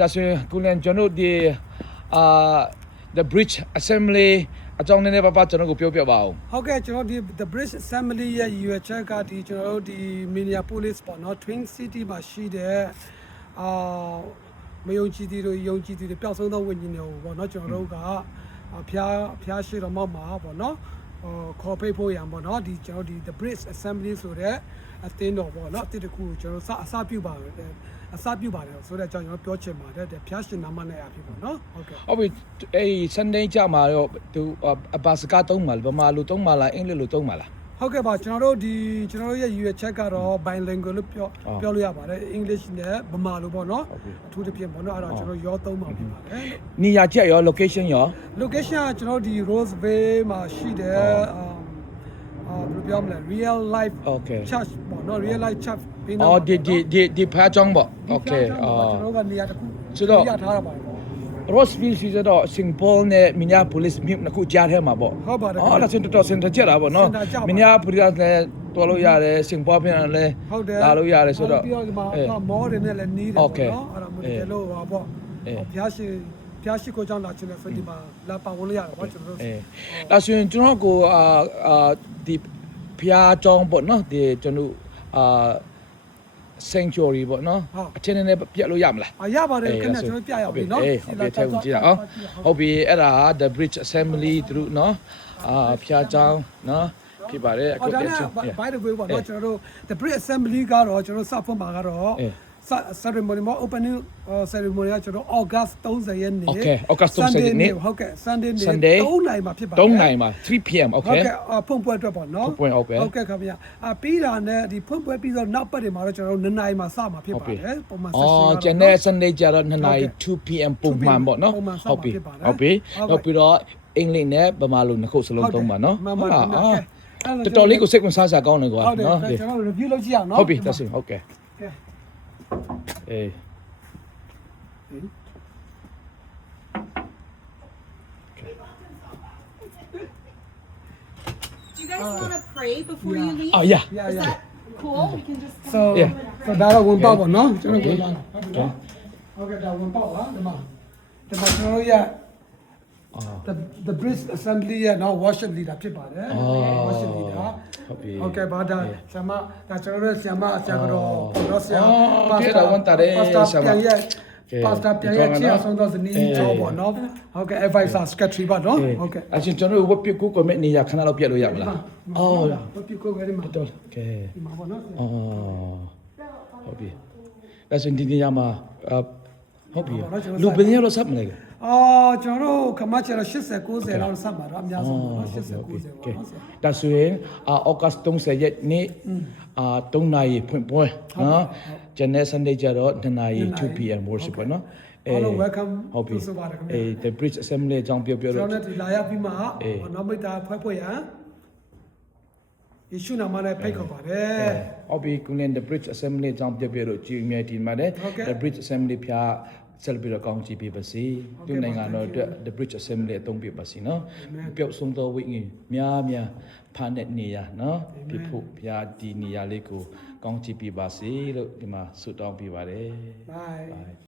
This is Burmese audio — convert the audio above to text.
ဒါဆိုရင်ကိုလန်ကျွန်တော်ဒီthe bridge assembly အကြောင်းနည်းနည်းပါးကျွန်တော်ကိုပြောပြပါဦးဟုတ်ကဲ့ကျွန်တော်ဒီ the bridge assembly ရဲ့ UHC ကဒီကျွန်တော်တို့ဒီ Minneapolis ပေါ့နော် Twin City မှာရှိတဲ့မယုံကြည်သူတွေယုံကြည်သူတွေပျောက်ဆုံးသောဝိညာဉ်တွေကိုပေါ့နော်ကျွန်တော်တို့ကဖျားရှိတော်မှာပေါ့နော်ခေါ်ဖိတ်ဖို့ရံပေါ့နော်ဒီကျွန်တော်ဒီ the bridge assembly ဆိုတဲ့အသင်းတော်ပေါ့နော်အသင်းတစ်ခုကိုကျွန်တော်အစပြုပါတယ်ဆိုတော့ကျွန်တော်ပြောချင်ပါတယ်ဖျားရှင်နာမနဲ့အဖြစ်ပေါ့နော်ဟုတ်ကဲ့ဟုတ်ပြီအဲ့ Sunday ကြမှာတော့သူဘာစကားသုံးမှာလဲဗမာလိုသုံးမှာလားအင်္ဂလိပ်လိုသုံးမှာလားဟုတ်ကဲ့ပါကျွန်တော်တို့ရဲ့ UHC ကတော့ bilingual လို့ပြောလို့ရပါတယ် English နဲ့ဗမာလိုပေါ့နော်အထူးသဖြင့်ပေါ့နော်အဲ့တော့ကျွန်တော်ရောသုံးမှာဖြစ်ပါတယ်နေရာချက်ရော location ရော location ကကျွန်တော်ဒီ Roseville မှာရှိတဲ့ဘယ်လိုပြောမလဲ real life church ပေါ့နော် real life church ပြီးတော့ဒီဖားကြောင်းပေါ့ okay ကျွန်တော်ကနေရာတစ်ခုရထားတာပါRoseville ရှိတော့ Singapore နဲ့ Minneapolis မြို့နှစ်ခုကြားထဲမှာပေါ့ဟုတ်ပါတယ်ဒါဆိုတော်စင်တာချက်တာပေါ့နော် Minneapolis လည်းတော်လို့ရတယ် Singapore ပြန်လည်းလာလို့ရတယ်ဆိုတော့ပြီးတော့ဒီမှာမော်တွေနဲ့လည်းနီးတယ်ပေါ့နော်အဲ့ဒါမို့တယ်လို့ဟာပေါ့ဖျားရှိကိုကြောင့်လာချင်တယ်ဆိုဒီမှာလာပါဝင်လို့ရတယ်ပေါ့ကျွန်တော်တို့ဒါဆိုရင်ကျွန်တော်ကိုဒီဖျားကြောင်းပေါ့နော်ဒီကျွန်တော်sanctuary ပေါ့နော်အချင်းနဲ့ပြတ်လို့ရမလားရပါတယ်ခင်ဗျကျွန်တော်ပြရအောင်ပြီနော်ဟုတ်ပြီထဲဝင်ကြည့်တာဟုတ်ပြီအဲ့ဒါ the bridge assembly သူတို့နော်ဖျားကြောင်းနော်ဖြစ်ပါတယ်အခုပြန်ချင်း by the way ပေါ့နော်ကျွန်တော်တို့ the bridge assembly ကတော့ကျွန်တော်စဖွင့်မှာကတော့ ceremony မှာ opening ceremony ကကျွန်တော် August 30 ရက်နေ့ Okay August 30 ရက်နေ့ဟုတ်ကဲ့ Sunday နေ့3နိုင်မှာဖြစ်ပါတယ်3နိုင်မှာ 3 pm okay ဟုတ်ကဲ့ဖွင့်ပွဲအတွက်ပေါ့နော်ဖွင့်ပွဲဟုတ်ကဲ့ခင်ဗျပြီးတာနဲ့ဒီဖွင့်ပွဲပြီးတော့နောက်ပတ်တွေမှာတော့ကျွန်တော်တို့2နိုင်မှာစမှာဖြစ်ပါတယ်ပုံမှန် session ကျန်တဲ့ Sunday ကျတော့2နိုင် 2 pm ပုံမှန်ပေါ့နော်ဟုတ်ပြီနောက်ပြီးတော့အင်္ဂလိပ်နဲ့ဗမာလိုနှစ်ခုစလုံးသုံးပါနော်ဟုတ်လားတော်တော်လေးကိုစိတ်ဝင်စားစရာကောင်းတယ်ကွာနော်ကျွန်တော် review လုပ်ကြည့်အောင်နော်ဟုတ်ပြီဒါဆိုဟုတ်ကဲ့Do you guys want to pray before you leave? Oh yeah. Is that cool? We can just Soဒါတော့ဝင်ပေါ့နော်ကျွန်တော်ဝင်ပါဟုတ်ကဲ့ဒါဝင်ပေါ့ပါဒီမှာကျွန်တော်ရthe bridge assembly ရဲ့နော် worship leader ဖြစ်ပါတယ် worship leader ဟုတ်ပြီဟုတ်ကဲ့ဘာဒါဆရာမဒါကျွန်တော်တို့ဆရာမဆရာကတော့ဆရာပါစတာဝန်တာတယ်ဆရာမပါစတာပြန်ရဲ့ချီအောင်တော့ဇနီးကျော်ပေါ့နော်ဟုတ်ကဲ့ advisor secretary ပါနော်ဟုတ်ကဲ့အချင်းကျွန်တော်ဝက်ပြကိုကွန်မန့်နေရခဏလောက်ပြတ်လို့ရမလားအော်ဝက်ပြကိုကလေးမှာတော်ကဲဒီမှာပေါ့နော်ဟုတ်ပြီဒါဆိုဒီနေရာမှာဟုတ်ပြီလူဘယ်နေရာတော့စပ်မလဲကျွန်တော်တို့ခမချရ80 90လောက်ဆက်ပါတော့အများဆုံးပေါ့နော်80 90ပေါ့နော်ဒါဆိုရင်August 30ရက်နေ့3နာရီဖွင့်ပွဲနော်ကျန်တဲ့ Sunday ကျတော့2နာရီ 2 pm worship ပေါ့နော်welcome ဟုတ်ပြီthe bridge assembly အကြောင်းပြောလို့ကျွန်တော်တို့လာရပြီးမှနောက်မိသားဖွဲ့ရန်ယေရှုနာမနဲ့ဖိတ်ခေါ်ပါတယ်ဟုတ်ပြီကုလန် the bridge assembly အကြောင်းပြောလို့ကြည်မြဲဒီမှာတဲ့ the bridge assembly ဖျားဆက်ပြီးတော့ကောင်းချီးပေးပါစေဒီနိုင်ငံတော်အတွက် the bridge assembly အသုံးပြပါစေနော်ပျောက်ဆုံးသောဝိညာဉ်များဖားတဲ့နေရာနော်ပြဖို့ဘုရားဒီနေရာလေးကိုကောင်းချီးပေးပါစေလို့ဒီမှာဆုတောင်းပေးပါတယ် bye